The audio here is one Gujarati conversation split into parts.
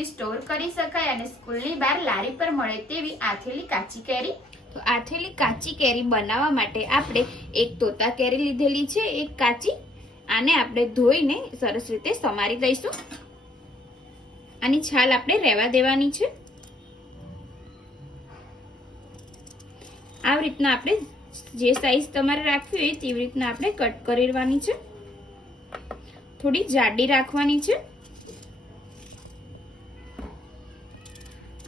સુધી સ્ટોર કરી શકાય અને સ્કૂલની બહાર લારી પર મળે તેવી આથેલી કાચી કેરી। તો આથેલી કાચી કેરી બનાવવા માટે આપણે એક તોતા કેરી લીધેલી છે, એક કાચી। આને આપણે ધોઈને સરસ રીતે સમારી દઈશું। આની છાલ આપણે રહેવા દેવાની છે। આ રીતના આપણે જે સાઈઝ તમારે રાખવી હોય તેવી રીતના આપણે કટ કરી લેવાની છે। થોડી જાડી રાખવાની છે।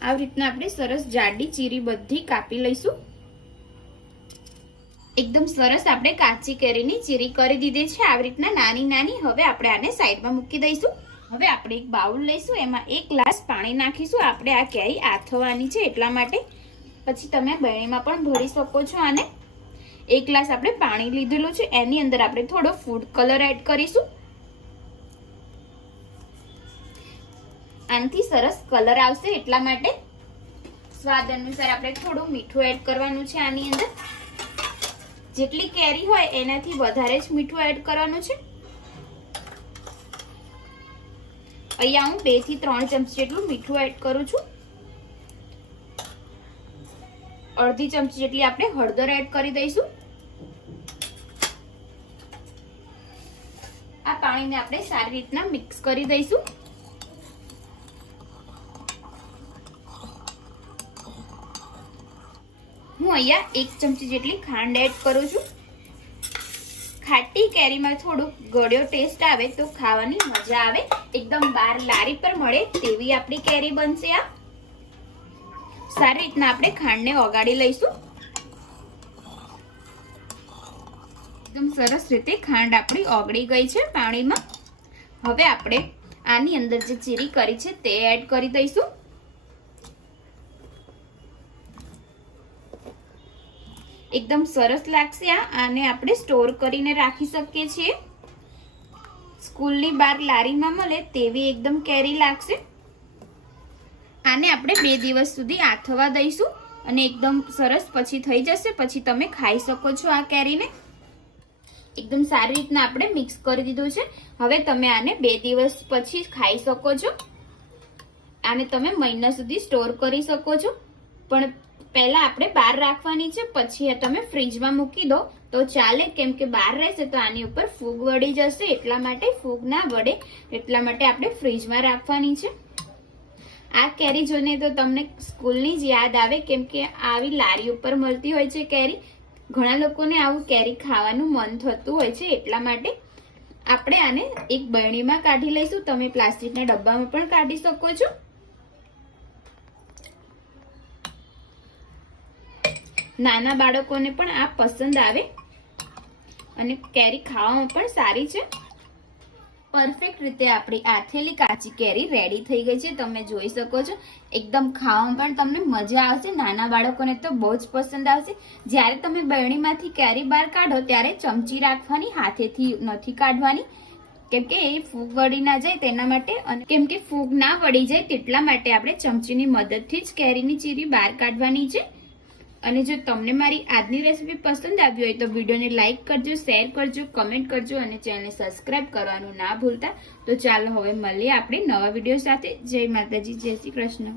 આ રીતના આપણે સરસ જાડી ચીરી બધી કાપી લઈશું। એકદમ સરસ આપણે કાચી કેરીની ચીરી કરી દીધી છે, આવી રીતના નાની નાની। હવે આપણે આને સાઈડમાં મૂકી દઈશું। હવે આપણે એક બાઉલ લઈશું, એમાં 1 ગ્લાસ પાણી નાખીશું। આપણે આ કેરી આથવાની છે એટલા માટે, પછી તમે બરણીમાં પણ ભરી શકો છો આને। 1 ગ્લાસ આપણે પાણી લીધેલું છે, એની અંદર આપણે થોડો ફૂડ કલર એડ કરીશું। આનાથી સરસ કલર આવશે એટલા માટે। સ્વાદ અનુસાર આપણે થોડું મીઠું એડ કરવાનું છે આની અંદર। જેટલી કેરી હોય એનાથી વધારે જ મીઠું એડ કરવાનું છે। અહીંયા હું 2 થી 3 ચમચી જેટલું મીઠું એડ કરું છું। અડધી ચમચી જેટલી આપણે હળદર એડ કરી દઈશું। આ પાણીને આપણે સારી રીતના મિક્સ કરી દઈશું। હું અહીંયા 1 ચમચી જેટલી ખાંડ એડ કરું છું। ખાટી કેરીમાં થોડું ગળ્યો ટેસ્ટ આવે તો ખાવાની મજા આવે। એકદમ બહાર લારી પર મળે તેવી આપણી કેરી બનશે આ। સારી રીતના આપણે ખાંડને ઓગાળી લઈશું। એકદમ સરસ રીતે ખાંડ આપણી ઓગળી ગઈ છે પાણીમાં। હવે આપણે આની અંદર જે ચીરી કરી છે તે એડ કરી દઈશું। એકદમ સરસ લાગશે આને આપણે સ્ટોર કરીને રાખી શકીએ છીએ। સ્કૂલની બહાર લારીમાં મળે તેવી એકદમ કેરી લાગશે। આને આપણે 2 દિવસ સુધી આથવા દઈશું અને એકદમ સરસ પછી થઈ જશે, પછી તમે ખાઈ શકો છો આ કેરીને। એકદમ સારી રીતના આપણે મિક્સ કરી દીધું છે। હવે તમે આને 2 દિવસ પછી ખાઈ શકો છો। આને તમે મહિના સુધી સ્ટોર કરી શકો છો, પણ પહેલા આપણે બહાર રાખવાની છે, પછી તમે ફ્રીજમાં મૂકી દો તો ચાલે, કેમ કે બહાર રહેશે તો આની ઉપર ફૂગ વળી જશે। એટલા માટે ફૂગ ના વળે એટલા માટે આપણે ફ્રીજમાં રાખવાની છે। આ કેરી જોઈને તો તમને સ્કૂલની જ યાદ આવે, કેમ કે આવી લારી ઉપર મળતી હોય છે કેરી। ઘણા લોકોને આવું કેરી ખાવાનું મન થતું હોય છે, એટલા માટે આપણે આને એક બરણીમાં કાઢી લઈશું। તમે પ્લાસ્ટિકના ડબ્બામાં પણ કાઢી શકો છો। નાના બાળકોને પણ આ પસંદ આવે અને કેરી ખાવામાં પણ સારી છે। પરફેક્ટ રીતે આપણી આથેલી કાચી કેરી રેડી થઈ ગઈ છે, તમે જોઈ શકો છો। એકદમ ખાવામાં પણ તમને મજા આવશે। નાના બાળકોને તો બહુ જ પસંદ આવશે। જ્યારે તમે બરણીમાંથી કેરી બહાર કાઢો ત્યારે ચમચી રાખવાની, હાથેથી નથી કાઢવાની, કેમ કે એ ફૂગ વળી ના જાય તેના માટે। અને કેમ કે ફૂગ ના વળી જાય તેટલા માટે આપણે ચમચીની મદદથી જ કેરીની ચીરી બહાર કાઢવાની છે। અને જો તમને મારી આજની રેસીપી પસંદ આવી હોય તો વિડીયોને લાઇક કરજો, શેર કરજો, કમેન્ટ કરજો અને ચેનલને સબસ્ક્રાઇબ કરવાનું ના ભૂલતા। તો ચાલો હવે મળીએ આપણે નવા વિડીયો સાથે। જય માતાજી, જય શ્રી કૃષ્ણ।